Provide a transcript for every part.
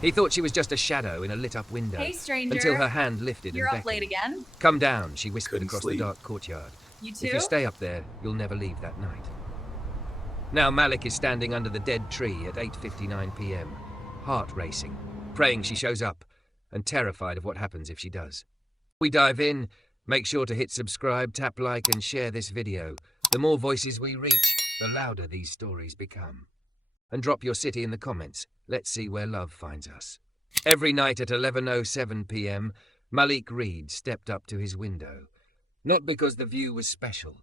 He thought she was just a shadow in a lit-up window. Hey, stranger. Until her hand lifted You're and up late beckoned. again? Come down, she whispered Couldn't across sleep. the dark courtyard. You too? If you stay up there, you'll never leave that night. Now Malik is standing under the dead tree at 8:59 p.m., heart racing, praying she shows up, and terrified of what happens if she does. We dive in. Make sure to hit subscribe, tap like, and share this video. The more voices we reach, the louder these stories become. And drop your city in the comments. Let's see where love finds us. Every night at 11:07 p.m., Malik Reed stepped up to his window. Not because the view was special.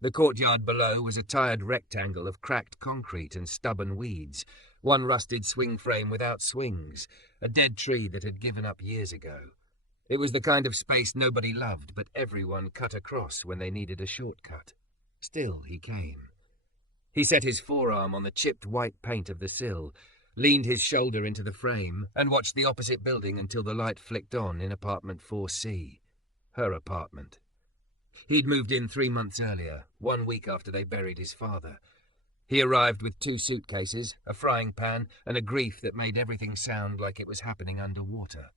The courtyard below was a tired rectangle of cracked concrete and stubborn weeds, one rusted swing frame without swings, a dead tree that had given up years ago. It was the kind of space nobody loved, but everyone cut across when they needed a shortcut. Still, he came. He set his forearm on the chipped white paint of the sill, leaned his shoulder into the frame, and watched the opposite building until the light flicked on in apartment 4C. Her apartment. He'd moved in 3 months earlier, 1 week after they buried his father. He arrived with 2 suitcases, a frying pan, and a grief that made everything sound like it was happening underwater.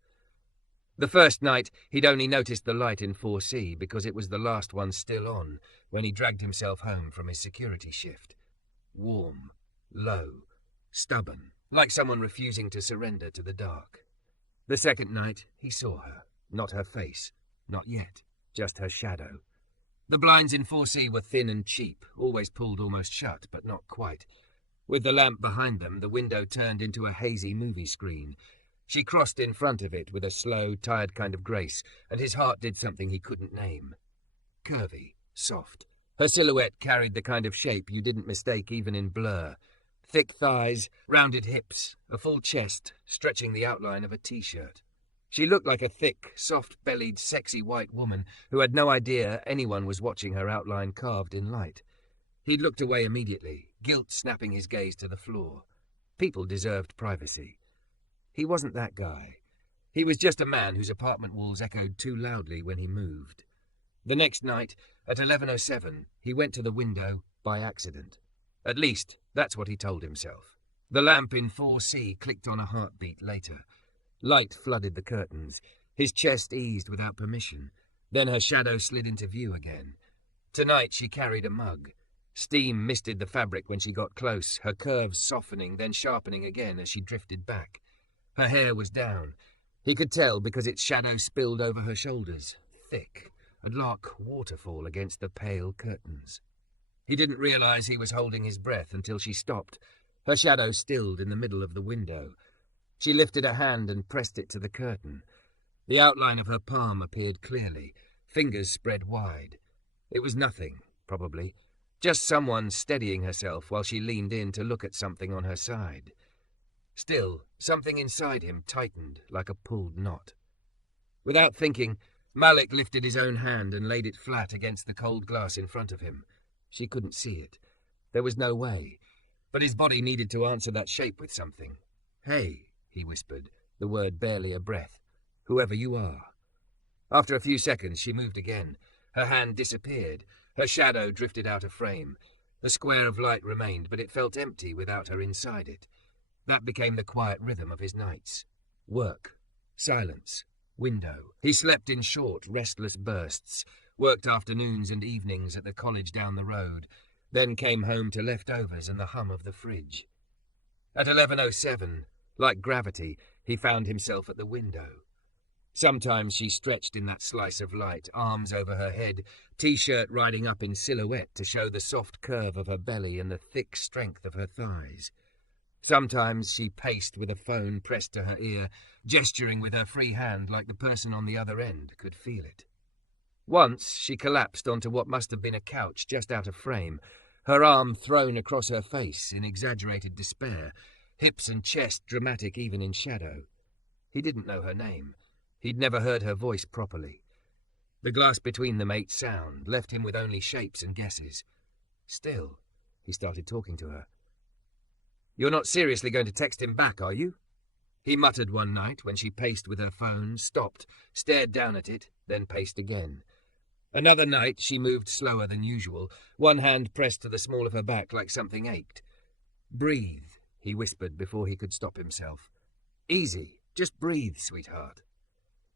The first night, he'd only noticed the light in 4C because it was the last one still on when he dragged himself home from his security shift. Warm, low, stubborn, like someone refusing to surrender to the dark. The second night, he saw her. Not her face. Not yet. Just her shadow. The blinds in 4C were thin and cheap, always pulled almost shut, but not quite. With the lamp behind them, the window turned into a hazy movie screen. She crossed in front of it with a slow, tired kind of grace, and his heart did something he couldn't name. Curvy, soft. Her silhouette carried the kind of shape you didn't mistake even in blur. Thick thighs, rounded hips, a full chest, stretching the outline of a t-shirt. She looked like a thick, soft-bellied, sexy white woman who had no idea anyone was watching her outline carved in light. He'd looked away immediately, guilt snapping his gaze to the floor. People deserved privacy. He wasn't that guy. He was just a man whose apartment walls echoed too loudly when he moved. The next night, at 11:07, he went to the window by accident. At least, that's what he told himself. The lamp in 4C clicked on a heartbeat later. Light flooded the curtains. His chest eased without permission. Then her shadow slid into view again. Tonight she carried a mug. Steam misted the fabric when she got close, her curves softening, then sharpening again as she drifted back. Her hair was down. He could tell because its shadow spilled over her shoulders, thick, a dark waterfall against the pale curtains. He didn't realize he was holding his breath until she stopped. Her shadow stilled in the middle of the window. She lifted a hand and pressed it to the curtain. The outline of her palm appeared clearly, fingers spread wide. It was nothing, probably, just someone steadying herself while she leaned in to look at something on her side. Still, something inside him tightened like a pulled knot. Without thinking, Malik lifted his own hand and laid it flat against the cold glass in front of him. She couldn't see it. There was no way. But his body needed to answer that shape with something. "Hey," he whispered, the word barely a breath. "Whoever you are." After a few seconds, she moved again. Her hand disappeared. Her shadow drifted out of frame. The square of light remained, but it felt empty without her inside it. That became the quiet rhythm of his nights. Work, silence, window. He slept in short, restless bursts, worked afternoons and evenings at the college down the road, then came home to leftovers and the hum of the fridge. At 11:07, like gravity, he found himself at the window. Sometimes she stretched in that slice of light, arms over her head, t-shirt riding up in silhouette to show the soft curve of her belly and the thick strength of her thighs. Sometimes she paced with a phone pressed to her ear, gesturing with her free hand like the person on the other end could feel it. Once she collapsed onto what must have been a couch just out of frame, her arm thrown across her face in exaggerated despair, hips and chest dramatic even in shadow. He didn't know her name. He'd never heard her voice properly. The glass between them ate sound, left him with only shapes and guesses. Still, he started talking to her. "You're not seriously going to text him back, are you?" He muttered one night when she paced with her phone, stopped, stared down at it, then paced again. Another night she moved slower than usual, one hand pressed to the small of her back like something ached. "Breathe," he whispered before he could stop himself. Easy. Just breathe, sweetheart.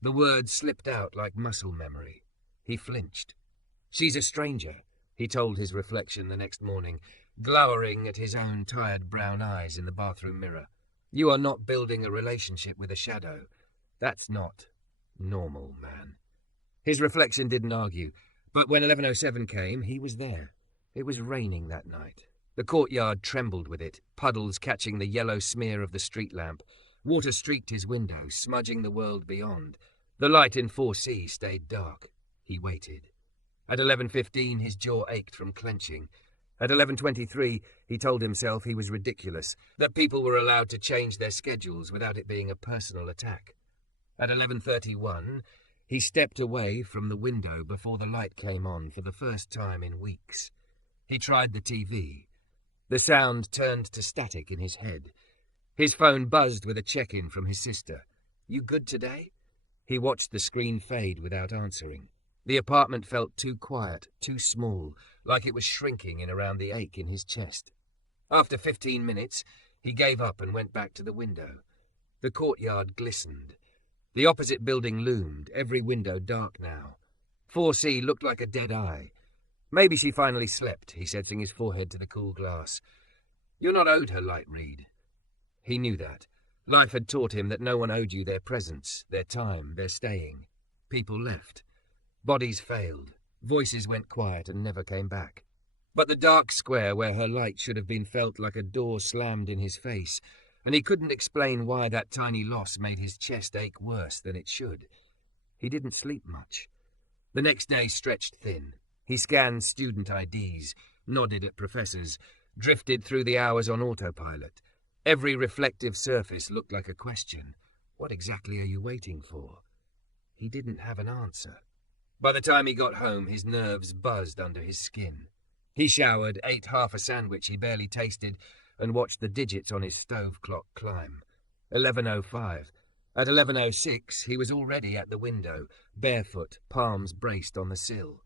The words slipped out like muscle memory. He flinched. She's a stranger, he told his reflection the next morning, glowering at his own tired brown eyes in the bathroom mirror. You are not building a relationship with a shadow. That's not normal, man. His reflection didn't argue, but when 11:07 came, he was there. It was raining that night. The courtyard trembled with it, puddles catching the yellow smear of the street lamp. Water streaked his window, smudging the world beyond. The light in 4C stayed dark. He waited. At 11:15, his jaw ached from clenching. At 11:23, he told himself he was ridiculous, that people were allowed to change their schedules without it being a personal attack. At 11:31, he stepped away from the window before the light came on for the first time in weeks. He tried the TV. The sound turned to static in his head. His phone buzzed with a check-in from his sister. You good today? He watched the screen fade without answering. The apartment felt too quiet, too small, like it was shrinking in around the ache in his chest. After 15 minutes, he gave up and went back to the window. The courtyard glistened. The opposite building loomed, every window dark now. 4C looked like a dead eye. Maybe she finally slept, he said, setting his forehead to the cool glass. You're not owed her light, Reed. He knew that. Life had taught him that no one owed you their presence, their time, their staying. People left. Bodies failed. Voices went quiet and never came back. But the dark square where her light should have been felt like a door slammed in his face, and he couldn't explain why that tiny loss made his chest ache worse than it should. He didn't sleep much. The next day stretched thin. He scanned student IDs, nodded at professors, drifted through the hours on autopilot. Every reflective surface looked like a question. What exactly are you waiting for? He didn't have an answer. By the time he got home, his nerves buzzed under his skin. He showered, ate half a sandwich he barely tasted, and watched the digits on his stove clock climb. 11:05. At 11:06, he was already at the window, barefoot, palms braced on the sill.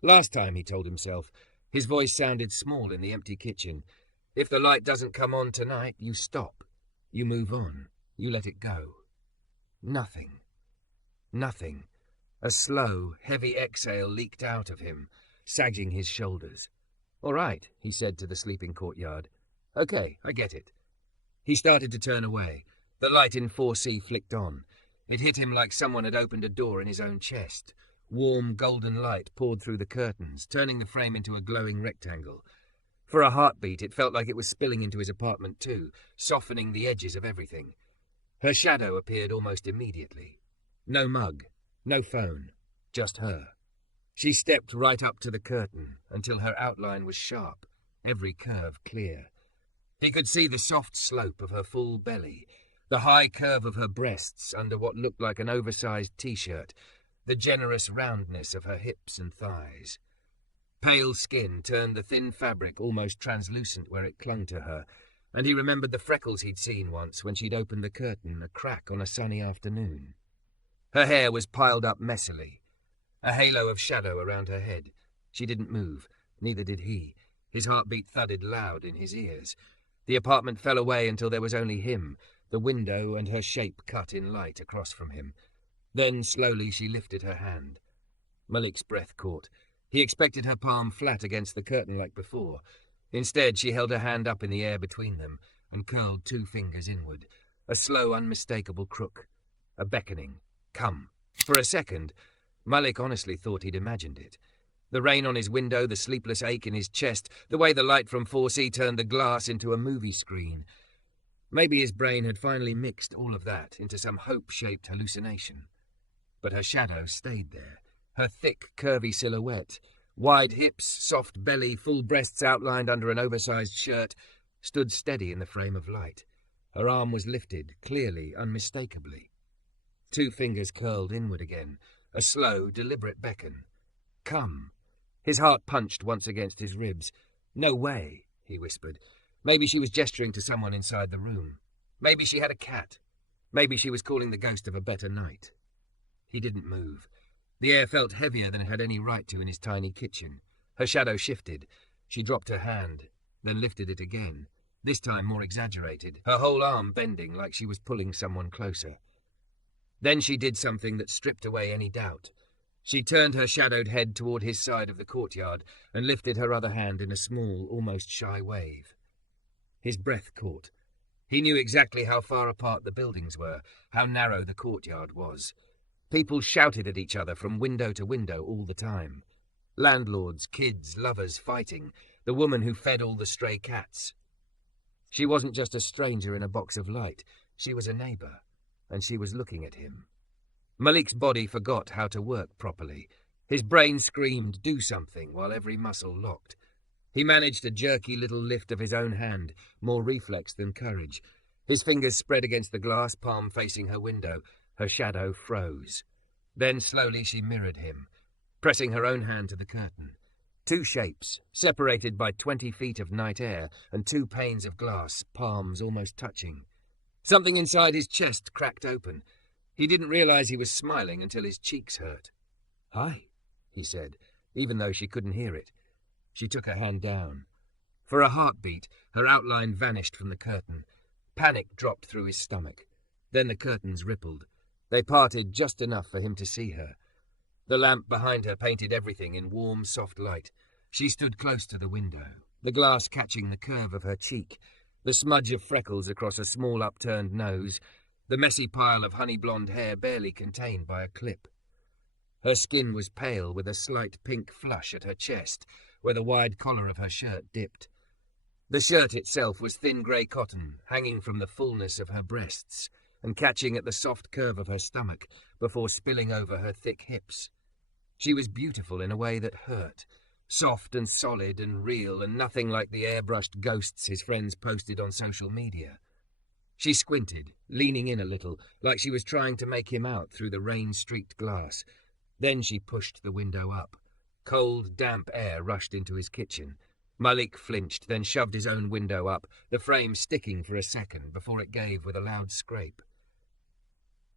Last time, he told himself, his voice sounded small in the empty kitchen. If the light doesn't come on tonight, you stop. You move on. You let it go. Nothing. Nothing. A slow, heavy exhale leaked out of him, sagging his shoulders. All right, he said to the sleeping courtyard. Okay, I get it. He started to turn away. The light in 4C flicked on. It hit him like someone had opened a door in his own chest. Warm, golden light poured through the curtains, turning the frame into a glowing rectangle. For a heartbeat, it felt like it was spilling into his apartment too, softening the edges of everything. Her shadow appeared almost immediately. No mug, no phone, just her. She stepped right up to the curtain until her outline was sharp, every curve clear. He could see the soft slope of her full belly, the high curve of her breasts under what looked like an oversized t-shirt, the generous roundness of her hips and thighs. Pale skin turned the thin fabric almost translucent where it clung to her, and he remembered the freckles he'd seen once when she'd opened the curtain a crack on a sunny afternoon. Her hair was piled up messily, a halo of shadow around her head. She didn't move, neither did he. His heartbeat thudded loud in his ears. The apartment fell away until there was only him, the window and her shape cut in light across from him. Then slowly she lifted her hand. Malik's breath caught. He expected her palm flat against the curtain like before. Instead, she held her hand up in the air between them and curled 2 fingers inward. A slow, unmistakable crook. A beckoning. Come. For a second, Malik honestly thought he'd imagined it. The rain on his window, the sleepless ache in his chest, the way the light from 4C turned the glass into a movie screen. Maybe his brain had finally mixed all of that into some hope-shaped hallucination. But her shadow stayed there. Her thick, curvy silhouette, wide hips, soft belly, full breasts outlined under an oversized shirt, stood steady in the frame of light. Her arm was lifted, clearly, unmistakably. 2 fingers curled inward again, a slow, deliberate beckon. Come. His heart punched once against his ribs. No way, he whispered. Maybe she was gesturing to someone inside the room. Maybe she had a cat. Maybe she was calling the ghost of a better night. He didn't move. The air felt heavier than it had any right to in his tiny kitchen. Her shadow shifted. She dropped her hand, then lifted it again. this time more exaggerated, her whole arm bending like she was pulling someone closer. Then she did something that stripped away any doubt. She turned her shadowed head toward his side of the courtyard and lifted her other hand in a small, almost shy wave. His breath caught. He knew exactly how far apart the buildings were, how narrow the courtyard was. People shouted at each other from window to window all the time. Landlords, kids, lovers fighting, the woman who fed all the stray cats. She wasn't just a stranger in a box of light, she was a neighbor, and she was looking at him. Malik's body forgot how to work properly. His brain screamed, "Do something," while every muscle locked. He managed a jerky little lift of his own hand, more reflex than courage. His fingers spread against the glass, palm facing her window. Her shadow froze. Then slowly she mirrored him, pressing her own hand to the curtain. Two shapes, separated by 20 feet of night air, and two panes of glass, palms almost touching. Something inside his chest cracked open. He didn't realize he was smiling until his cheeks hurt. "Hi," he said, even though she couldn't hear it. She took her hand down. For a heartbeat, her outline vanished from the curtain. Panic dropped through his stomach. Then the curtains rippled. They parted just enough for him to see her. The lamp behind her painted everything in warm, soft light. She stood close to the window, the glass catching the curve of her cheek, the smudge of freckles across a small upturned nose, the messy pile of honey-blonde hair barely contained by a clip. Her skin was pale with a slight pink flush at her chest, where the wide collar of her shirt dipped. The shirt itself was thin grey cotton, hanging from the fullness of her breasts and catching at the soft curve of her stomach before spilling over her thick hips. She was beautiful in a way that hurt, soft and solid and real and nothing like the airbrushed ghosts his friends posted on social media. She squinted, leaning in a little, like she was trying to make him out through the rain-streaked glass. Then she pushed the window up. Cold, damp air rushed into his kitchen. Malik flinched, then shoved his own window up, the frame sticking for a second before it gave with a loud scrape.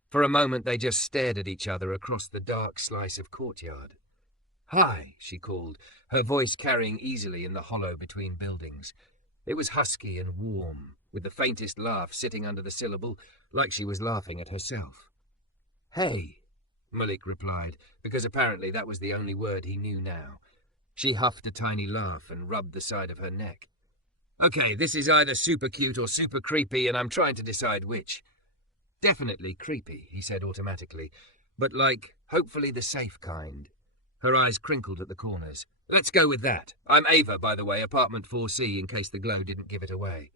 For a moment they just stared at each other across the dark slice of courtyard. "Hi," she called, her voice carrying easily in the hollow between buildings. It was husky and warm, with the faintest laugh sitting under the syllable, like she was laughing at herself. "Hey," Malik replied, because apparently that was the only word he knew now. She huffed a tiny laugh and rubbed the side of her neck. "Okay, this is either super cute or super creepy, and I'm trying to decide which." "Definitely creepy," he said automatically, "but like, hopefully the safe kind." Her eyes crinkled at the corners. "Let's go with that. I'm Ava, by the way, apartment 4C, in case the glow didn't give it away."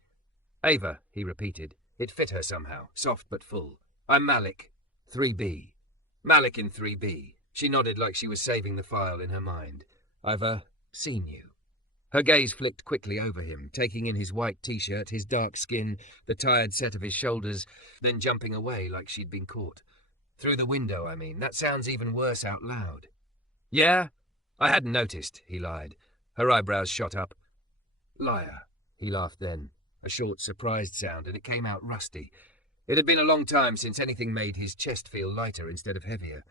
"Ava," he repeated. It fit her somehow, soft but full. "I'm Malik, 3B. Malik in 3B. She nodded like she was saving the file in her mind. "I've, seen you." Her gaze flicked quickly over him, taking in his white t-shirt, his dark skin, the tired set of his shoulders, then jumping away like she'd been caught. "Through the window, I mean. That sounds even worse out loud." "Yeah? I hadn't noticed," he lied. Her eyebrows shot up. "Liar," he laughed then, a short, surprised sound, and it came out rusty. It had been a long time since anything made his chest feel lighter instead of heavier.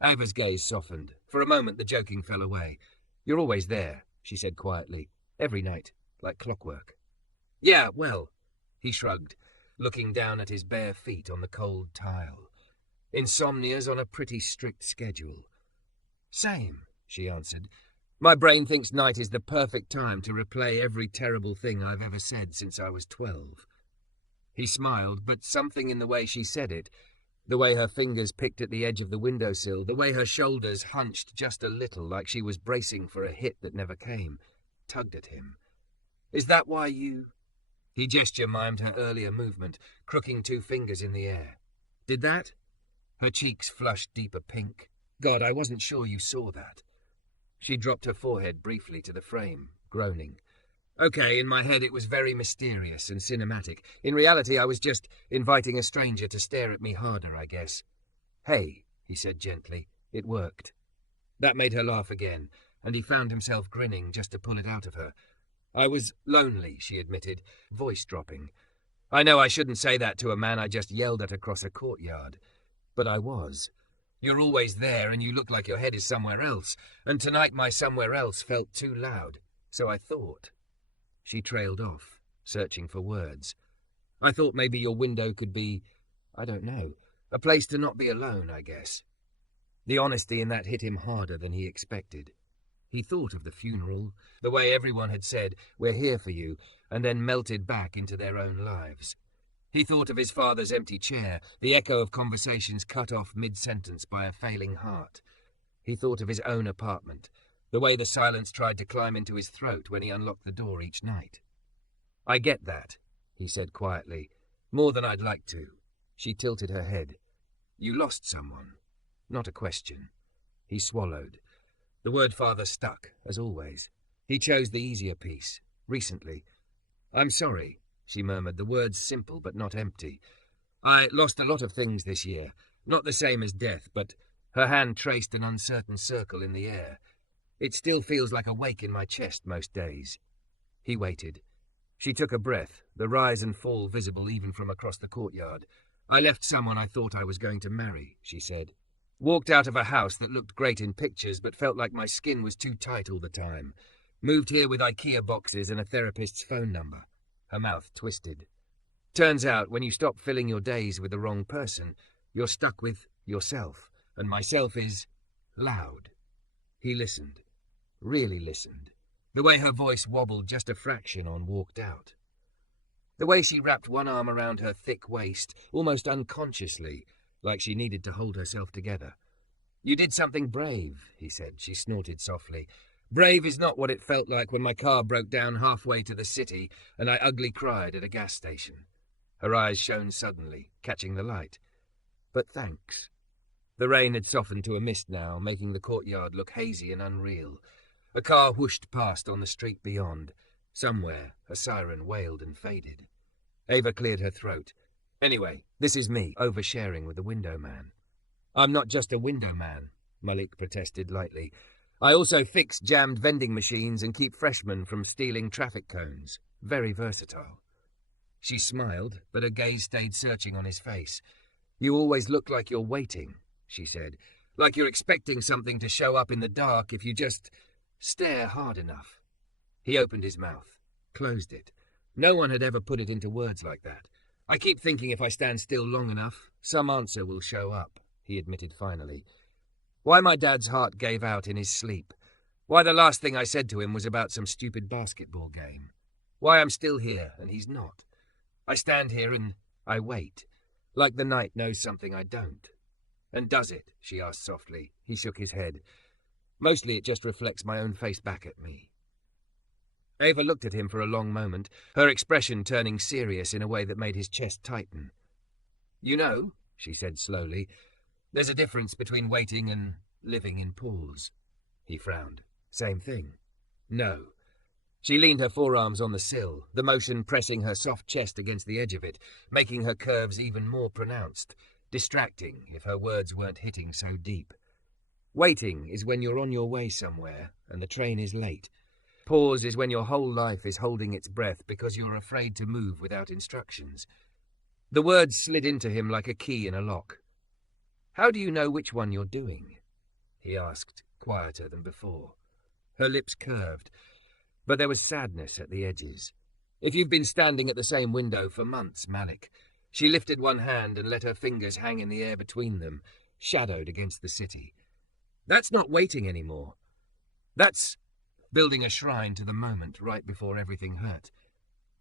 Ava's gaze softened. For a moment the joking fell away. "You're always there," she said quietly. "Every night, like clockwork." "Yeah, well," he shrugged, looking down at his bare feet on the cold tile. "Insomnia's on a pretty strict schedule." "Same," she answered. "My brain thinks night is the perfect time to replay every terrible thing I've ever said since I was 12. He smiled, but something in the way she said it, the way her fingers picked at the edge of the windowsill, the way her shoulders hunched just a little like she was bracing for a hit that never came, tugged at him. "Is that why you—" He gesture-mimed her earlier movement, crooking two fingers in the air. "Did that?" Her cheeks flushed deeper pink. "God, I wasn't sure you saw that." She dropped her forehead briefly to the frame, groaning. "Okay, in my head it was very mysterious and cinematic. In reality, I was just inviting a stranger to stare at me harder, I guess." "Hey," he said gently. It worked. That made her laugh again, and he found himself grinning just to pull it out of her. "I was lonely," she admitted, voice dropping. "I know I shouldn't say that to a man I just yelled at across a courtyard, but I was. You're always there, and you look like your head is somewhere else, and tonight my somewhere else felt too loud, so I thought." She trailed off. searching for words. I thought maybe your window could be, I don't know, a place to not be alone, I guess. The honesty in that hit him harder than he expected. He thought of the funeral, the way everyone had said, "We're here for you," and then melted back into their own lives. He thought of his father's empty chair, the echo of conversations cut off mid-sentence by a failing heart. He thought of his own apartment, the way the silence tried to climb into his throat when he unlocked the door each night. "I get that," he said quietly, "more than I'd like to." She tilted her head. "You lost someone." Not a question. He swallowed. The word father stuck, as always. He chose the easier piece, recently. "I'm sorry," she murmured, the words simple but not empty. "I lost a lot of things this year. Not the same as death, but..." Her hand traced an uncertain circle in the air. "It still feels like a wake in my chest most days." He waited. She took a breath, the rise and fall visible even from across the courtyard. "I left someone I thought I was going to marry," she said. "Walked out of a house that looked great in pictures but felt like my skin was too tight all the time. Moved here with IKEA boxes and a therapist's phone number." Her mouth twisted. "Turns out when you stop filling your days with the wrong person, you're stuck with yourself. And myself is loud." He listened. Really listened. The way her voice wobbled just a fraction on "walked out." The way she wrapped one arm around her thick waist, almost unconsciously, like she needed to hold herself together. "You did something brave," he said. She snorted softly. "Brave is not what it felt like when my car broke down halfway to the city and I ugly cried at a gas station." Her eyes shone suddenly, catching the light. "But thanks." The rain had softened to a mist now, making the courtyard look hazy and unreal. A car whooshed past on the street beyond. Somewhere, a siren wailed and faded. Ava cleared her throat. "Anyway, this is me, oversharing with the window man." "I'm not just a window man," Malik protested lightly. "I also fix jammed vending machines and keep freshmen from stealing traffic cones. Very versatile." She smiled, but her gaze stayed searching on his face. "You always look like you're waiting," she said. "Like you're expecting something to show up in the dark if you just stare hard enough." He opened his mouth, closed it. No one had ever put it into words like that. "I keep thinking if I stand still long enough, some answer will show up," he admitted finally. "Why my dad's heart gave out in his sleep. Why the last thing I said to him was about some stupid basketball game. Why I'm still here and he's not. I stand here and I wait, like the night knows something I don't." "And does it?" she asked softly. He shook his head. "Mostly it just reflects my own face back at me." Ava looked at him for a long moment, her expression turning serious in a way that made his chest tighten. "You know," she said slowly, "there's a difference between waiting and living in pause." He frowned. "Same thing." "No." She leaned her forearms on the sill, the motion pressing her soft chest against the edge of it, making her curves even more pronounced, distracting if her words weren't hitting so deep. "Waiting is when you're on your way somewhere and the train is late. Pause is when your whole life is holding its breath because you're afraid to move without instructions." The words slid into him like a key in a lock. "How do you know which one you're doing?" he asked, quieter than before. Her lips curved, but there was sadness at the edges. "If you've been standing at the same window for months, Malik." She lifted one hand and let her fingers hang in the air between them, shadowed against the city. "That's not waiting anymore. That's building a shrine to the moment right before everything hurt."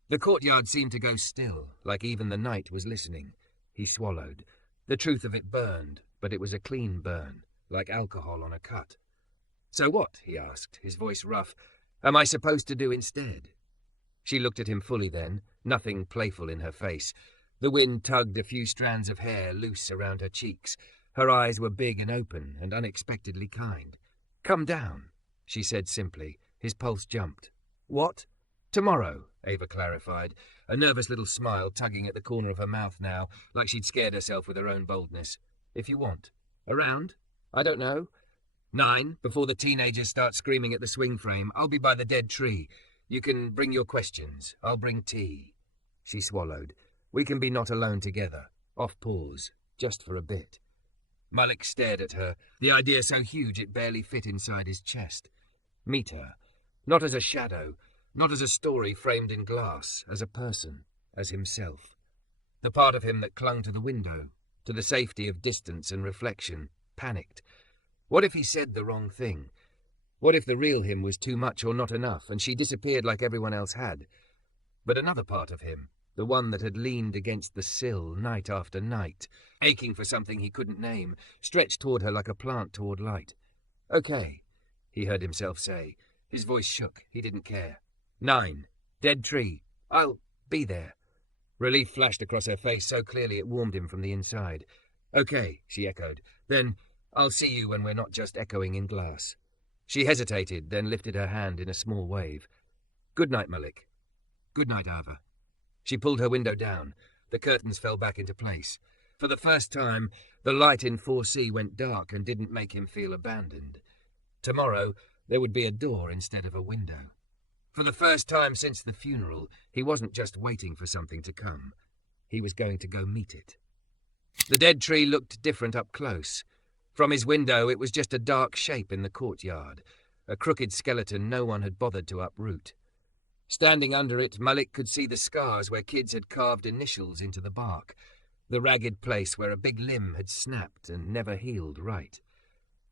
The courtyard seemed to go still, like even the night was listening. He swallowed. The truth of it burned, but it was a clean burn, like alcohol on a cut. "So what?" he asked, his voice rough. "Am I supposed to do instead?" She looked at him fully then, nothing playful in her face. The wind tugged a few strands of hair loose around her cheeks. Her eyes were big and open and unexpectedly kind. "Come down," she said simply. His pulse jumped. "What?" "Tomorrow," Ava clarified, a nervous little smile tugging at the corner of her mouth now, like she'd scared herself with her own boldness. "If you want. Around? I don't know. 9, before the teenagers start screaming at the swing frame. I'll be by the dead tree. You can bring your questions. I'll bring tea." She swallowed. "We can be not alone together. Off pause. Just for a bit." Malik stared at her, the idea so huge it barely fit inside his chest. Meet her. Not as a shadow, Not as a story framed in glass, as a person, as himself. The part of him that clung to the window, to the safety of distance and reflection, panicked. What if he said the wrong thing? What if the real him was too much or not enough, and she disappeared like everyone else had? But another part of him, the one that had leaned against the sill night after night, aching for something he couldn't name, stretched toward her like a plant toward light. "Okay," he heard himself say. His voice shook. He didn't care. 9. Dead tree. I'll be there. Relief flashed across her face so clearly it warmed him from the inside. "Okay," she echoed. "Then I'll see you when we're not just echoing in glass." She hesitated, then lifted her hand in a small wave. "Good night, Malik." "Good night, Ava." She pulled her window down. The curtains fell back into place. For the first time, the light in 4C went dark and didn't make him feel abandoned. Tomorrow, there would be a door instead of a window. For the first time since the funeral, he wasn't just waiting for something to come. He was going to go meet it. The dead tree looked different up close. From his window, it was just a dark shape in the courtyard, a crooked skeleton no one had bothered to uproot. Standing under it, Malik could see the scars where kids had carved initials into the bark, the ragged place where a big limb had snapped and never healed right.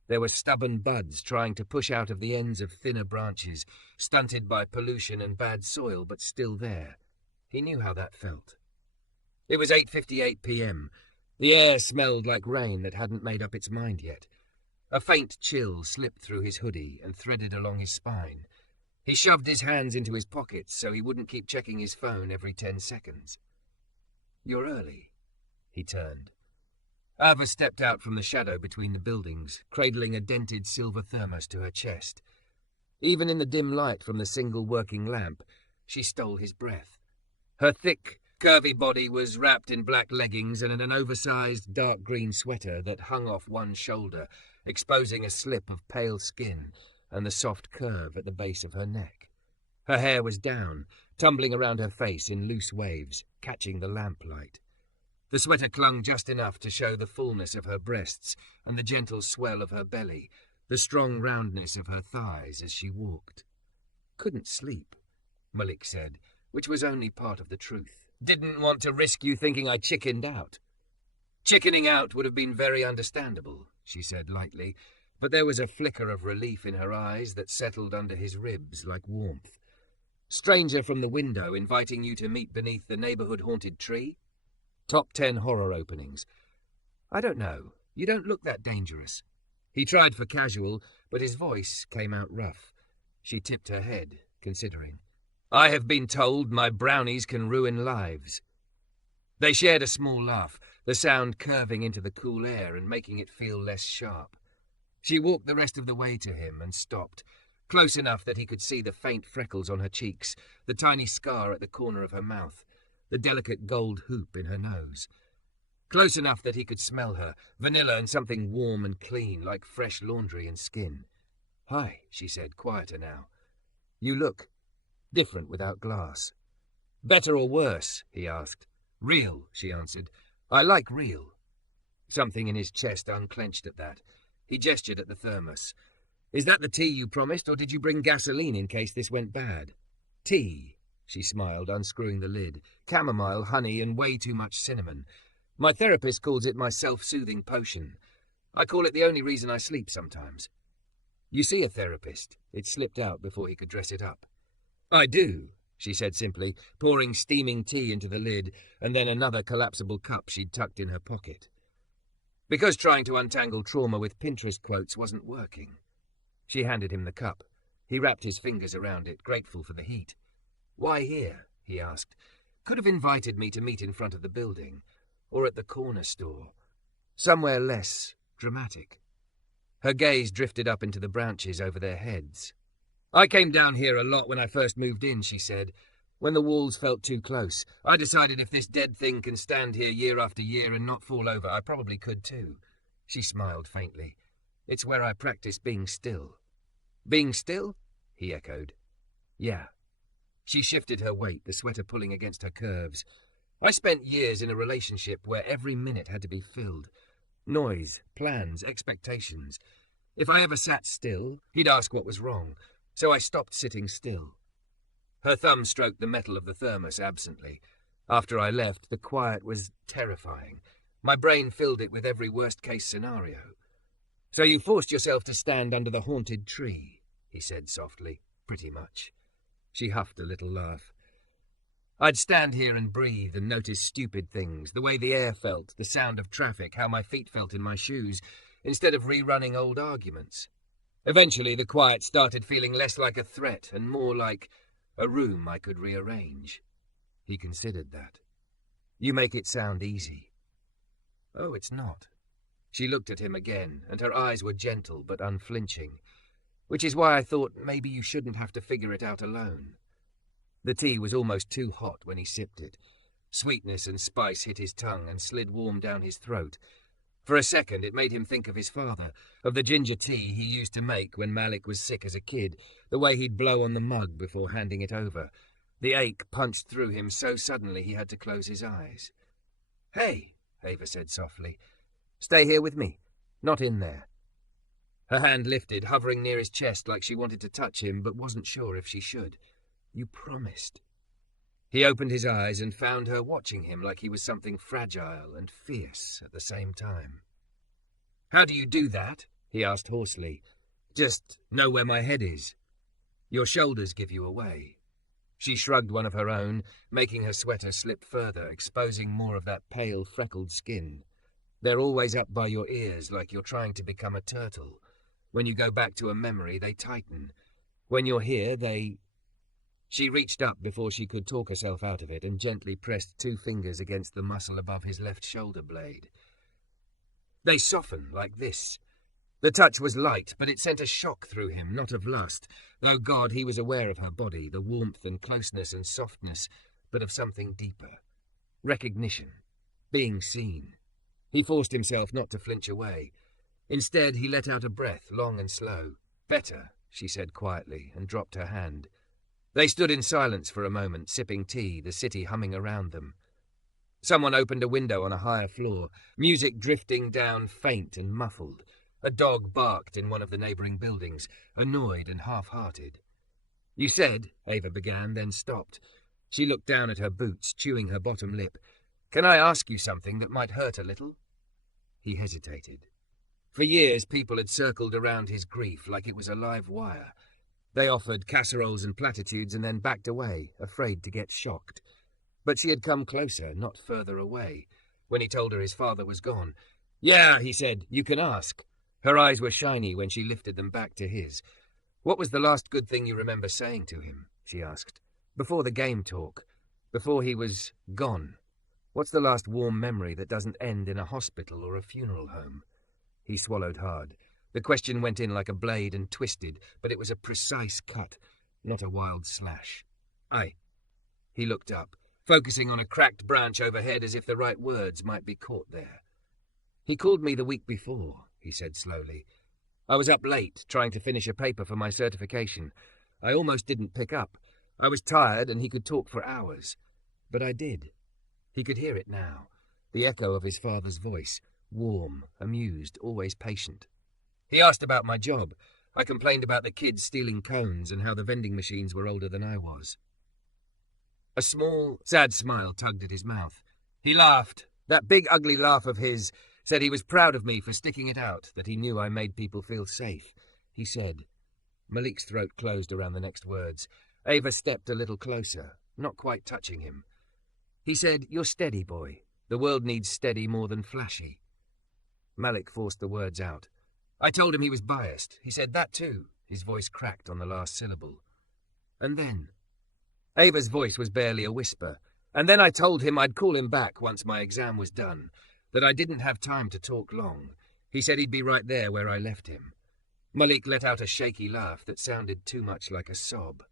There were stubborn buds trying to push out of the ends of thinner branches, stunted by pollution and bad soil, but still there. He knew how that felt. It was 8:58 p.m. The air smelled like rain that hadn't made up its mind yet. A faint chill slipped through his hoodie and threaded along his spine. He shoved his hands into his pockets so he wouldn't keep checking his phone every 10 seconds. "You're early." He turned. Ava stepped out from the shadow between the buildings, cradling a dented silver thermos to her chest. Even in the dim light from the single working lamp, she stole his breath. Her thick, curvy body was wrapped in black leggings and in an oversized dark green sweater that hung off one shoulder, exposing a slip of pale skin and the soft curve at the base of her neck. Her hair was down, tumbling around her face in loose waves, catching the lamplight. The sweater clung just enough to show the fullness of her breasts and the gentle swell of her belly, the strong roundness of her thighs as she walked. "Couldn't sleep," Malik said, which was only part of the truth. "Didn't want to risk you thinking I chickened out." "Chickening out would have been very understandable," she said lightly, but there was a flicker of relief in her eyes that settled under his ribs like warmth. "Stranger from the window inviting you to meet beneath the neighborhood-haunted tree? Top 10 horror openings. I don't know. You don't look that dangerous." He tried for casual, but his voice came out rough. She tipped her head, considering. "I have been told my brownies can ruin lives." They shared a small laugh, the sound curving into the cool air and making it feel less sharp. She walked the rest of the way to him and stopped, close enough that he could see the faint freckles on her cheeks, the tiny scar at the corner of her mouth, the delicate gold hoop in her nose. Close enough that he could smell her, vanilla and something warm and clean, like fresh laundry and skin. "Hi," she said, quieter now. "You look different without glass." "Better or worse?" he asked. "Real," she answered. "I like real." Something in his chest unclenched at that. He gestured at the thermos. "Is that the tea you promised, or did you bring gasoline in case this went bad?" "Tea," she smiled, unscrewing the lid. "Chamomile, honey, and way too much cinnamon. My therapist calls it my self-soothing potion. I call it the only reason I sleep sometimes." "You see a therapist?" It slipped out before he could dress it up. "I do," she said simply, pouring steaming tea into the lid, and then another collapsible cup she'd tucked in her pocket. Because trying to untangle trauma with Pinterest quotes wasn't working. She handed him the cup. He wrapped his fingers around it, grateful for the heat. "Why here?" he asked. "Could have invited me to meet in front of the building, or at the corner store. Somewhere less dramatic." Her gaze drifted up into the branches over their heads. "I came down here a lot when I first moved in," she said. "When the walls felt too close. I decided if this dead thing can stand here year after year and not fall over, I probably could too." She smiled faintly. "It's where I practice being still." "Being still?" he echoed. "Yeah." She shifted her weight, the sweater pulling against her curves. "I spent years in a relationship where every minute had to be filled. Noise, plans, expectations. If I ever sat still, he'd ask what was wrong, so I stopped sitting still." Her thumb stroked the metal of the thermos absently. After I left, the quiet was terrifying. My brain filled it with every worst-case scenario. "So you forced yourself to stand under the haunted tree," he said softly. "Pretty much." She huffed a little laugh. "I'd stand here and breathe and notice stupid things, the way the air felt, the sound of traffic, how my feet felt in my shoes, instead of rerunning old arguments. Eventually, the quiet started feeling less like a threat and more like a room I could rearrange." He considered that. "You make it sound easy." "Oh, it's not." She looked at him again, and her eyes were gentle but unflinching, which is why I thought maybe you shouldn't have to figure it out alone. The tea was almost too hot when he sipped it. Sweetness and spice hit his tongue and slid warm down his throat. For a second, it made him think of his father, of the ginger tea he used to make when Malik was sick as a kid, the way he'd blow on the mug before handing it over. The ache punched through him so suddenly he had to close his eyes. "Hey," Ava said softly. "Stay here with me. Not in there." Her hand lifted, hovering near his chest like she wanted to touch him but wasn't sure if she should. "You promised." He opened his eyes and found her watching him like he was something fragile and fierce at the same time. "How do you do that?" he asked hoarsely. "Just know where my head is. Your shoulders give you away." She shrugged one of her own, making her sweater slip further, exposing more of that pale, freckled skin. "They're always up by your ears like you're trying to become a turtle. When you go back to a memory, they tighten. When you're here, they—" She reached up before she could talk herself out of it and gently pressed 2 fingers against the muscle above his left shoulder blade. "They soften like this." The touch was light, but it sent a shock through him, not of lust, though God, he was aware of her body, the warmth and closeness and softness, but of something deeper. Recognition. Being seen. He forced himself not to flinch away. Instead, he let out a breath, long and slow. "Better," she said quietly, and dropped her hand. They stood in silence for a moment, sipping tea, the city humming around them. Someone opened a window on a higher floor, music drifting down faint and muffled. A dog barked in one of the neighbouring buildings, annoyed and half-hearted. "You said," Ava began, then stopped. She looked down at her boots, chewing her bottom lip. "Can I ask you something that might hurt a little?" He hesitated. For years, people had circled around his grief like it was a live wire. They offered casseroles and platitudes and then backed away, afraid to get shocked. But she had come closer, not further away, when he told her his father was gone. "Yeah," he said, "you can ask." Her eyes were shiny when she lifted them back to his. "What was the last good thing you remember saying to him?" she asked. "Before the game talk. Before he was gone. What's the last warm memory that doesn't end in a hospital or a funeral home?" He swallowed hard. The question went in like a blade and twisted, but it was a precise cut, not a wild slash. He looked up, focusing on a cracked branch overhead as if the right words might be caught there. "He called me the week before," he said slowly. "I was up late, trying to finish a paper for my certification. I almost didn't pick up. I was tired and he could talk for hours. But I did." He could hear it now, the echo of his father's voice, warm, amused, always patient. "He asked about my job. I complained about the kids stealing cones and how the vending machines were older than I was." A small, sad smile tugged at his mouth. He laughed. That big, ugly laugh of his. Said he was proud of me for sticking it out, that he knew I made people feel safe. He said. Malik's throat closed around the next words. Ava stepped a little closer, not quite touching him. He said, "You're steady, boy. The world needs steady more than flashy." Malik forced the words out. I told him he was biased. He said that too. His voice cracked on the last syllable. "And then?" Ava's voice was barely a whisper. "And then I told him I'd call him back once my exam was done, that I didn't have time to talk long. He said he'd be right there where I left him." Malik let out a shaky laugh that sounded too much like a sob.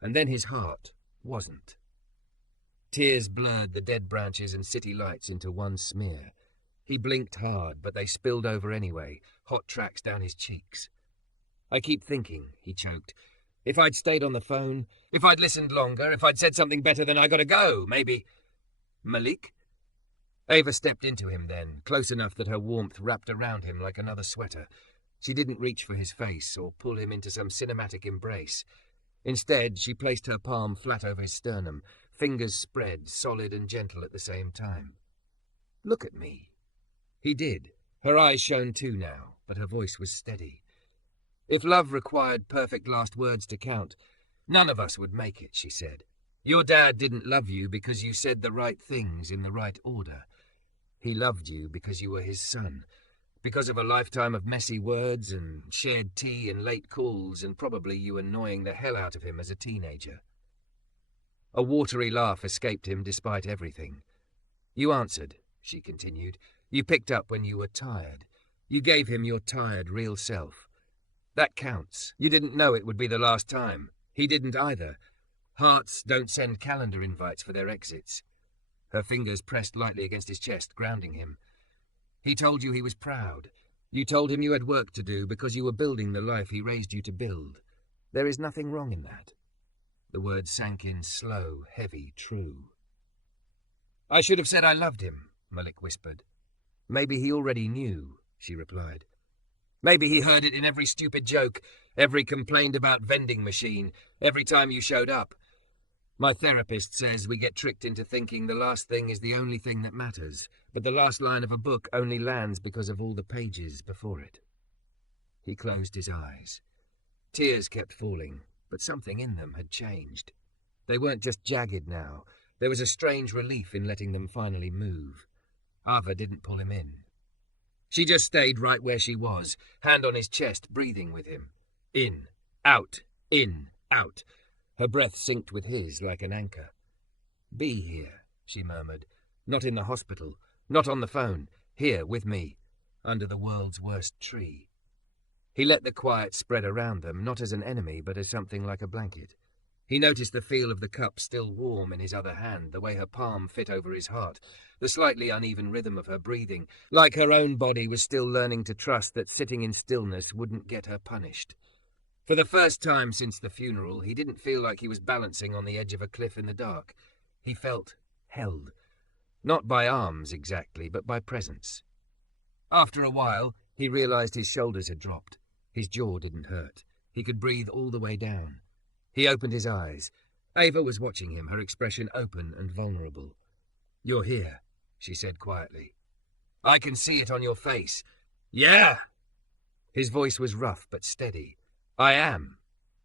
And then his heart wasn't. Tears blurred the dead branches and city lights into one smear. He blinked hard, but they spilled over anyway, hot tracks down his cheeks. "I keep thinking," he choked. "If I'd stayed on the phone, if I'd listened longer, if I'd said something better than 'I gotta go,' maybe—" "Malik?" Ava stepped into him then, close enough that her warmth wrapped around him like another sweater. She didn't reach for his face or pull him into some cinematic embrace. Instead, she placed her palm flat over his sternum, fingers spread, solid and gentle at the same time. "Look at me." He did. Her eyes shone too now, but her voice was steady. "If love required perfect last words to count, none of us would make it," she said. "Your dad didn't love you because you said the right things in the right order. He loved you because you were his son, because of a lifetime of messy words and shared tea and late calls and probably you annoying the hell out of him as a teenager." A watery laugh escaped him despite everything. "You answered," she continued. "You picked up when you were tired. You gave him your tired, real self. That counts. You didn't know it would be the last time. He didn't either. Hearts don't send calendar invites for their exits." Her fingers pressed lightly against his chest, grounding him. "He told you he was proud. You told him you had work to do because you were building the life he raised you to build. There is nothing wrong in that." The words sank in slow, heavy, true. "I should have said I loved him," Malik whispered. "Maybe he already knew," she replied. "Maybe he heard it in every stupid joke, every complained about vending machine, every time you showed up. My therapist says we get tricked into thinking the last thing is the only thing that matters, but the last line of a book only lands because of all the pages before it." He closed his eyes. Tears kept falling, but something in them had changed. They weren't just jagged now. There was a strange relief in letting them finally move. Ava didn't pull him in. She just stayed right where she was, hand on his chest, breathing with him. In, out, in, out. Her breath synced with his like an anchor. "Be here," she murmured. "Not in the hospital, not on the phone. Here, with me, under the world's worst tree." He let the quiet spread around them, not as an enemy, but as something like a blanket. He noticed the feel of the cup still warm in his other hand, the way her palm fit over his heart, the slightly uneven rhythm of her breathing, like her own body was still learning to trust that sitting in stillness wouldn't get her punished. For the first time since the funeral, he didn't feel like he was balancing on the edge of a cliff in the dark. He felt held. Not by arms exactly, but by presence. After a while, he realized his shoulders had dropped. His jaw didn't hurt. He could breathe all the way down. He opened his eyes. Ava was watching him, her expression open and vulnerable. "You're here," she said quietly. "I can see it on your face." "Yeah!" His voice was rough but steady. "I am."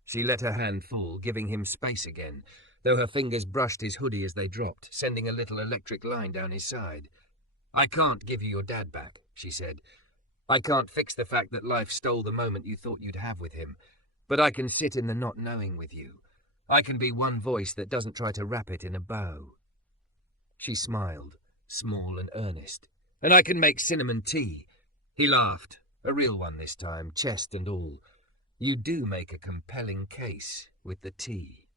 She let her hand fall, giving him space again, though her fingers brushed his hoodie as they dropped, sending a little electric line down his side. "I can't give you your dad back," she said. "I can't fix the fact that life stole the moment you thought you'd have with him. But I can sit in the not knowing with you. I can be one voice that doesn't try to wrap it in a bow." She smiled, small and earnest. "And I can make cinnamon tea." He laughed, a real one this time, chest and all. "You do make a compelling case with the tea."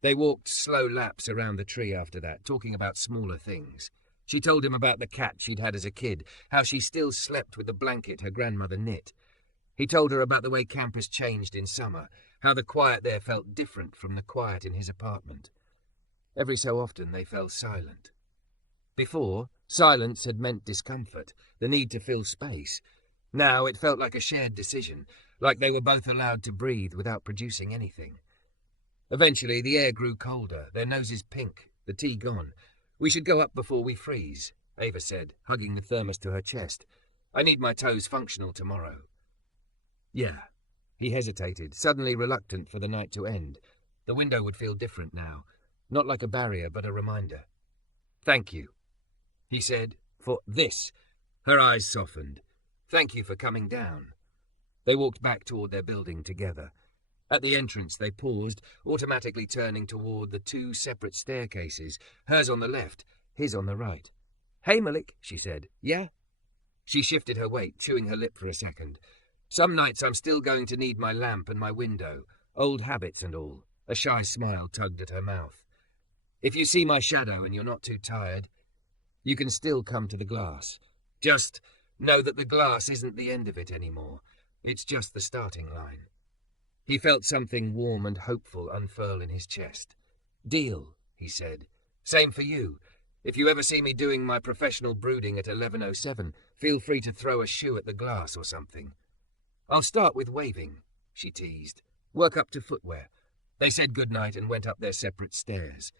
They walked slow laps around the tree after that, talking about smaller things. She told him about the cat she'd had as a kid, how she still slept with the blanket her grandmother knit. He told her about the way campus changed in summer, how the quiet there felt different from the quiet in his apartment. Every so often they fell silent. Before, silence had meant discomfort, the need to fill space. Now it felt like a shared decision, like they were both allowed to breathe without producing anything. Eventually the air grew colder, their noses pink, the tea gone. "We should go up before we freeze," Ava said, hugging the thermos to her chest. "I need my toes functional tomorrow." "Yeah." He hesitated, suddenly reluctant for the night to end. The window would feel different now, not like a barrier but a reminder. "Thank you," he said, "for this." Her eyes softened. "Thank you for coming down." They walked back toward their building together. At the entrance they paused, automatically turning toward the two separate staircases, hers on the left, his on the right. "Hey, Malik," she said. "Yeah?" She shifted her weight, chewing her lip for a second. "Some nights I'm still going to need my lamp and my window, old habits and all." A shy smile tugged at her mouth. "If you see my shadow and you're not too tired, you can still come to the glass. Just know that the glass isn't the end of it anymore. It's just the starting line." He felt something warm and hopeful unfurl in his chest. "Deal," he said. "Same for you. If you ever see me doing my professional brooding at 11:07, feel free to throw a shoe at the glass or something." "I'll start with waving," she teased. "Work up to footwear. They said goodnight and went up their separate stairs.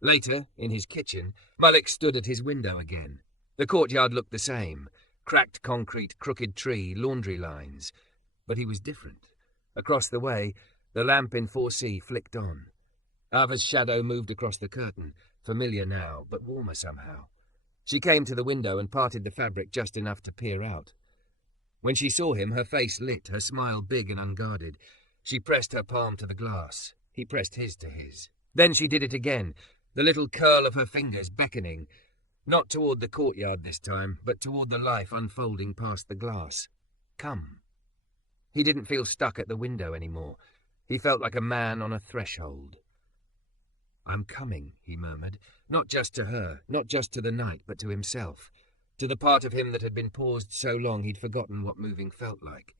Later, in his kitchen, Malik stood at his window again. The courtyard looked the same. Cracked concrete, crooked tree, laundry lines. But he was different. Across the way, the lamp in 4C flicked on. Ava's shadow moved across the curtain, familiar now, but warmer somehow. She came to the window and parted the fabric just enough to peer out. When she saw him, her face lit, her smile big and unguarded. She pressed her palm to the glass. He pressed his to his. Then she did it again, the little curl of her fingers beckoning, not toward the courtyard this time, but toward the life unfolding past the glass. Come. He didn't feel stuck at the window anymore. He felt like a man on a threshold. I'm coming, he murmured, not just to her, not just to the night, but to himself, to the part of him that had been paused so long he'd forgotten what moving felt like.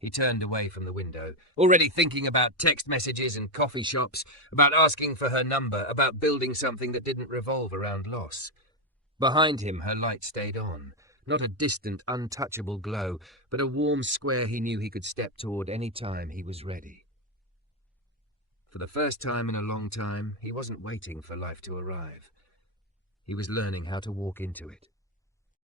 He turned away from the window, already thinking about text messages and coffee shops, about asking for her number, about building something that didn't revolve around loss. Behind him, her light stayed on, not a distant, untouchable glow, but a warm square he knew he could step toward any time he was ready. For the first time in a long time, he wasn't waiting for life to arrive. He was learning how to walk into it.